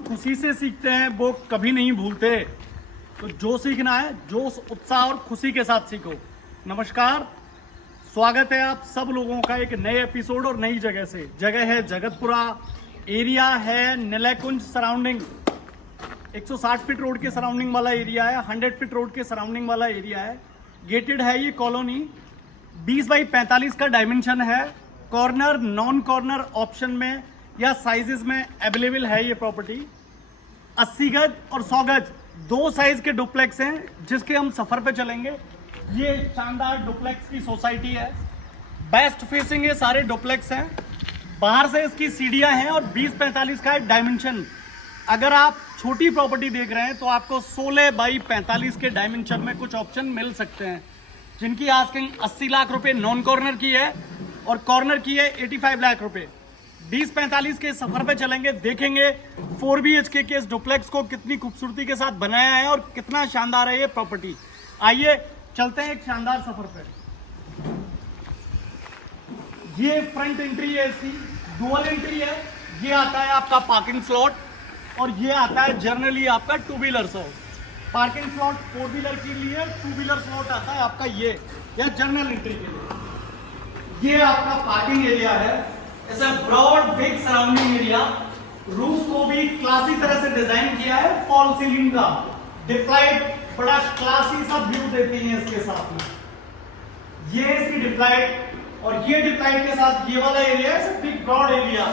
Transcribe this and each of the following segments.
खुशी से सीखते हैं वो कभी नहीं भूलते। तो जो सीखना है जोश, उत्साह और खुशी के साथ सीखो। नमस्कार, स्वागत है आप सब लोगों का एक नए एपिसोड और नई जगह से। जगह है जगतपुरा, एरिया है नीलकुंज सराउंडिंग। 160 फीट रोड के सराउंडिंग वाला एरिया है, 100 फीट रोड के सराउंडिंग वाला एरिया है। गेटेड है ये कॉलोनी। 20 बाई 45 का डायमेंशन है। कॉर्नर, नॉन कॉर्नर ऑप्शन में या साइजेस में अवेलेबल है ये प्रॉपर्टी। 80 गज और 100 गज दो साइज के डुप्लेक्स हैं जिसके हम सफर पे चलेंगे। ये शानदार डुप्लेक्स की सोसाइटी है। बेस्ट फेसिंग ये सारे डुप्लेक्स हैं। बाहर से इसकी सीढ़ियां हैं और 20-45 का डायमेंशन। अगर आप छोटी प्रॉपर्टी देख रहे हैं तो आपको 16 बाई 45 के डायमेंशन में कुछ ऑप्शन मिल सकते हैं, जिनकी आस्किंग 80 लाख रुपए नॉन कॉर्नर की है और कॉर्नर की है 85 लाख रुपए। 20-45 के सफर पे चलेंगे, देखेंगे 4 BHK के इस डुप्लेक्स को कितनी खूबसूरती के साथ बनाया है और कितना शानदार है ये प्रॉपर्टी। आइए चलते हैं एक शानदार सफर पे। ये फ्रंट एंट्री है, इसकी डुअल एंट्री है। ये आता है आपका पार्किंग स्लॉट और ये आता है जनरली आपका 2 wheeler slot. Parking slot 4 wheeler के लिए, 2 व्हीलर स्लॉट आता है आपका ये या जनरल एंट्री के लिए। ये आपका पार्किंग एरिया है। It's a broad big surrounding area. Roof को भी क्लासी तरह से डिजाइन किया है। फॉल सीलिंग का डिप्लाइड बड़ा क्लासी सा व्यू देती है इसके साथ में। ये इसकी डिप्लाइड और ये डिप्लाइड के साथ ये वाला एरिया है big broad area.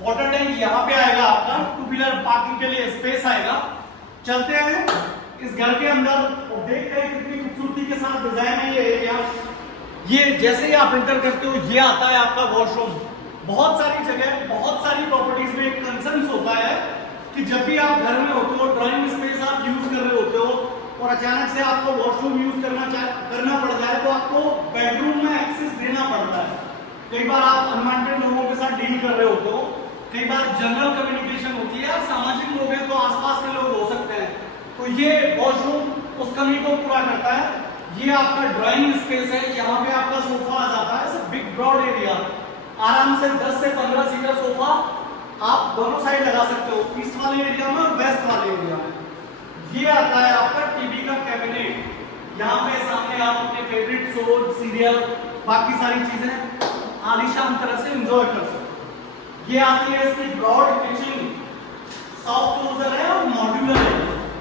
Water tank यहाँ पे आएगा आपका, 2 व्हीलर पार्किंग के लिए स्पेस आएगा। चलते हैं इस घर के अंदर और देखते हैं कितनी खूबसूरती के साथ डिजाइन है ये एरिया। ये जैसे ही आप एंटर करते हो ये आता है आपका वॉशरूम। बहुत सारी जगह, बहुत सारी प्रॉपर्टीज में एक कंसर्न होता है कि जब भी आप घर में होते हो, ड्राइंग स्पेस आप यूज कर रहे होते हो और अचानक से आपको वॉशरूम यूज करना पड़ जाए तो आपको बेडरूम में एक्सेस देना पड़ता है। कई बार आप अनवांटेड लोगों के साथ डील कर रहे होते हो, कई बार जनरल कम्युनिकेशन होती है, सामाजिक लोग हैं तो आसपास के लोग हो सकते हैं, तो ये वॉशरूम उस कमी को पूरा करता है। ये आपका ड्राइंग स्पेस है, यहाँ पे आपका सोफा आ जाता है। बिग ब्रॉड एरिया, आराम से 10 से 15 सीटर सोफा आप दोनों साइड लगा सकते हो, ईस्ट वाले एरिया में और वेस्ट वाले एरिया में। ये आता है आपका टीवी का कैबिनेट। यहाँ पे सामने आप अपने फेवरेट शो, सीरियल, बाकी सारी चीजें आलीशान तरह से एंजॉय कर सकते हो। ये आती है इसकी ब्रॉड किचन। सॉफ्ट क्लोजर है और मॉड्यूलर है।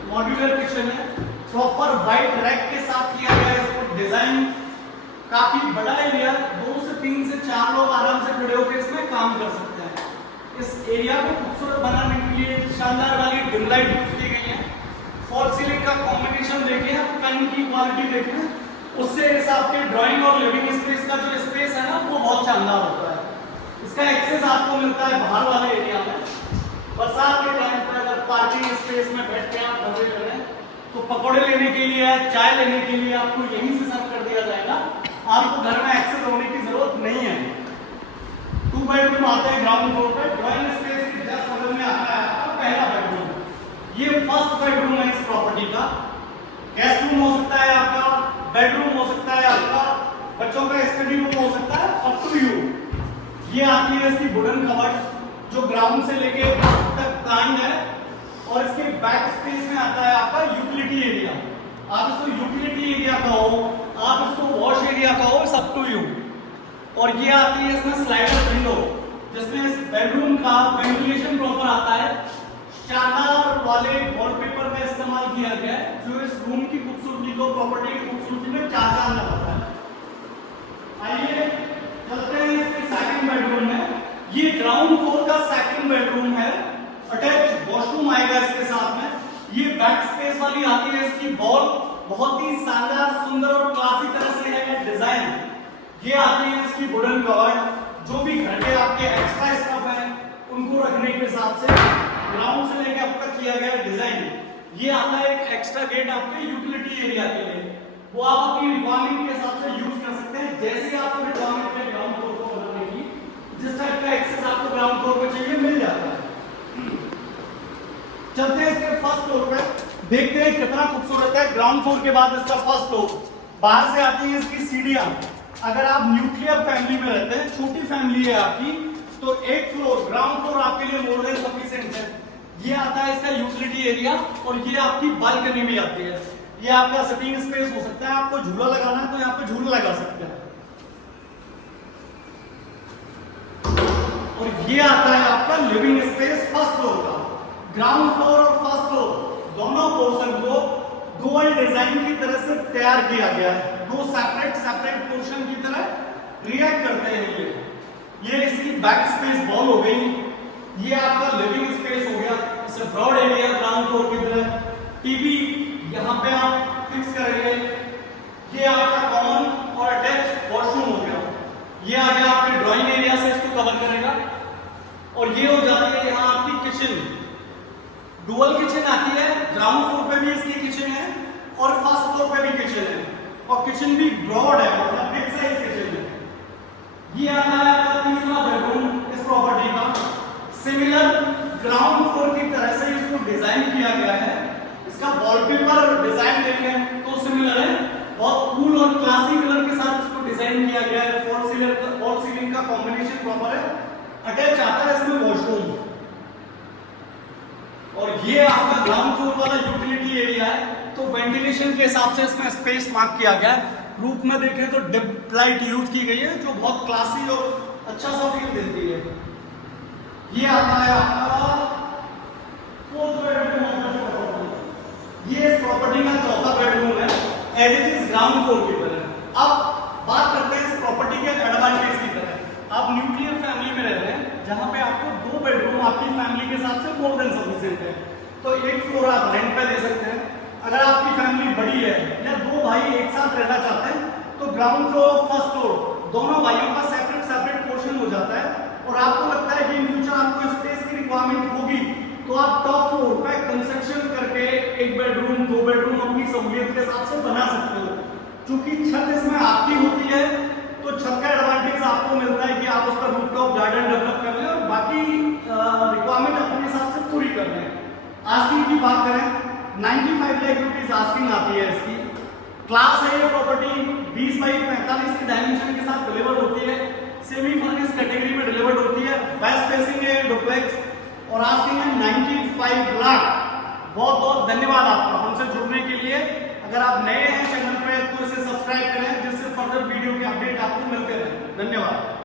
मॉड्यूलर किचन है, प्रॉपर वाइट रैक के साथ किया गया है इसको डिजाइन। काफी बड़ा एरिया, 2 से 3 से 4 लोग आराम से खड़े होकर इसमें काम कर सकते हैं। इस एरिया को खूबसूरत बनाने के लिए शानदार वाली डिम लाइट यूज की गई है। फॉल सीलिंग का कॉम्बिनेशन देखें, फैन की क्वालिटी देखें, उससे इस आपके ड्राइंग और लिविंग स्पेस का जो स्पेस है ना वो बहुत शानदार होता है। इसका एक्सेस आपको मिलता है बाहर वाले एरिया में। बरसात के टाइम पर अगर पार्किंग स्पेस में बैठ के आप मजे करें तो पकौड़े लेने के लिए, चाय लेने के लिए आपको यहीं से सर्व कर दिया जाएगा। आपको घर में एक्सेस होने की जरूरत नहीं है। 2 बेडरूम आते हैं ग्राउंड फ्लोर पे। ड्राइंग स्पेस के जस्ट बगल में आता है आपका पहला बेडरूम। ये फर्स्ट बेडरूम है इस प्रॉपर्टी का। गेस्ट रूम हो सकता है आपका, बेडरूम हो सकता है आपका, बच्चों का स्टडी रूम हो सकता है, अप टू यू। ये आती है इसकी वुडन कबर्ड जो ग्राउंड से लेके तक प्लांट है और इसके बैक स्पेस में आता है आपका यूटिलिटी एरिया। आप इसको यूटिलिटी एरिया कहो, आप इसको वॉश एरिया कहो, सब टू यू। और ये आती है इसमें स्लाइडर विंडो जिसमें इस बेडरूम का वेंटिलेशन प्रॉपर आता है। शानदार वाले वॉलपेपर का इस्तेमाल किया गया है जो इस रूम की खूबसूरती को, प्रॉपर्टी की खूबसूरती में 4 चांद लगाता है। आइए चलते हैं इसके सेकंड बेडरूम में। ये ग्राउंड फ्लोर का सेकंड बेडरूम है। अटैच वॉशरूम आएगा इसके साथ में। ये बैक स्पेस वाली आती है इसकी वॉल, बहुत ही शानदार, सुंदर और क्लासी तरह से है डिजाइन। ये आती है इसकी वुडन कवर्ड जो भी घर के आपके एक्स्ट्रा स्टफ है उनको रखने के हिसाब से ग्राउंड से लेके अब तक किया गया डिजाइन। ये आता है एक एक्स्ट्रा गेट आपके यूटिलिटी एरिया के लिए, वो आप अपनी रिक्वायरमेंट के हिसाब से यूज कर सकते हैं। जैसे आपको रिक्वायरमेंट है ग्राउंड फ्लोर को बनाने की, जिस टाइप का एक्सेस आपको ग्राउंड फ्लोर पे चाहिए मिल जाता है। चलते हैं इसके फर्स्ट फ्लोर पे, देखते हैं कितना खूबसूरत है। ग्राउंड फ्लोर के बाद इसका फर्स्ट फ्लोर। बाहर से आती है इसकी सीढ़ियां। अगर आप न्यूक्लियर फैमिली में रहते हैं, छोटी फैमिली है आपकी, तो एक फ्लोर ग्राउंड फ्लोर आपके लिए मोर देन सफिशिएंट है। ये आता है इसका यूटिलिटी एरिया और ये आपकी बालकनी में आती है। ये आपका सिटिंग स्पेस हो सकता है, आपको झूला लगाना है तो यहाँ पे झूला लगा सकते हैं। और ये आता है आपका लिविंग स्पेस फर्स्ट फ्लोर का। ग्राउंड फ्लोर और फर्स्ट फ्लोर दोनों पोर्शन को डुअल डिजाइन की तरह से तैयार किया गया है। दो सेपरेट पोर्शन की तरह रिएक्ट करते हैं। ये इसकी बैक स्पेस वॉल हो गई, ये आपका लिविंग स्पेस हो गया, इसे ब्रॉड एरिया ग्राउंड फ्लोर की तरह। टीवी यहाँ पे आप फिक्स करेंगे। ये आपका कॉमन और अटैच वॉशरूम हो गया। ये आ गया आपके ड्राइंग एरिया से इसको कवर करेगा। और ये हो जाती है यहाँ आपकी किचन। डुअल किचन आती है, ग्राउंड फ्लोर पे भी इसकी किचन है और फर्स्ट फ्लोर पे भी किचन है, और किचन भी ब्रॉड है, मतलब बिग साइज किचन है। ये आता है आपका तीसरा बेडरूम इस प्रॉपर्टी का। सिमिलर ग्राउंड फ्लोर की तरह से इसको डिजाइन किया गया है। इसका वॉलपेपर डिजाइन देखें तो सिमिलर है, बहुत कूल और क्लासी कलर के साथ इसको डिजाइन किया गया है। फॉल सीलिंग का कॉम्बिनेशन प्रॉपर है। अटैच आता है इसमें वॉशरूम। और ये आपका ग्राउंड फ्लोर वाला यूटिलिटी एरिया है, तो वेंटिलेशन के हिसाब से इसमें स्पेस मार्क किया गया है। रूफ में देखें तो डिप लाइट यूज की गई है, जो बहुत क्लासी और अच्छा सा फील देती है। ये आता है आपका फोर्थ बेडरूम। ये इस प्रॉपर्टी का चौथा बेडरूम है, as it is ground floor की तरह। अब बात करते हैं इस प्रॉपर्टी के एडवांटेज की तरह। आप न्यूक्लियर फैमिली में रह रहे हैं, जहां पे आपको 2 बेडरूम आपकी फैमिली के हिसाब से मोर देन सफिशिएंट है, तो एक फ्लोर आप रेंट पे दे सकते हैं। अगर आपकी फैमिली बड़ी है या 2 भाई एक साथ रहना चाहते हैं, तो ग्राउंड फ्लोर फर्स्ट फ्लोर दोनों भाइयों का सेपरेट पोर्शन हो जाता है। और आपको लगता है कि इन फ्यूचर आपको स्पेस की रिक्वायरमेंट होगी, तो आप टॉप फ्लोर पे कंस्ट्रक्शन करके 1 बेडरूम 2 बेडरूम अपनी सहूलियत के हिसाब से बना सकते हो। क्योंकि छत इसमें आपकी होती है, तो छत का एडवांटेज आपको मिलता है कि आप उस पर रूफटॉप गार्डन डेवलप कर लें और बाकी रिक्वायरमेंट अपने हिसाब से पूरी कर लें। आस्किंग की बात करें, 95 लाख रुपीज आस्किंग आती है इसकी। क्लास है ये प्रॉपर्टी, 20 बाई 45 की डायमेंशन के साथ डिलीवर होती है। सेमी फर्निश्ड कैटेगरी में डिलीवर्ड होती है। वेस्ट फेसिंग है डुप्लेक्स, और आस्किंग है 95 लाख। बहुत बहुत धन्यवाद आपका हमसे जुड़ने के लिए। अगर आप नए हैं चैनल पे तो इसे सब्सक्राइब करें, जिससे फर्दर वीडियो के अपडेट आपको मिलते रहे। धन्यवाद।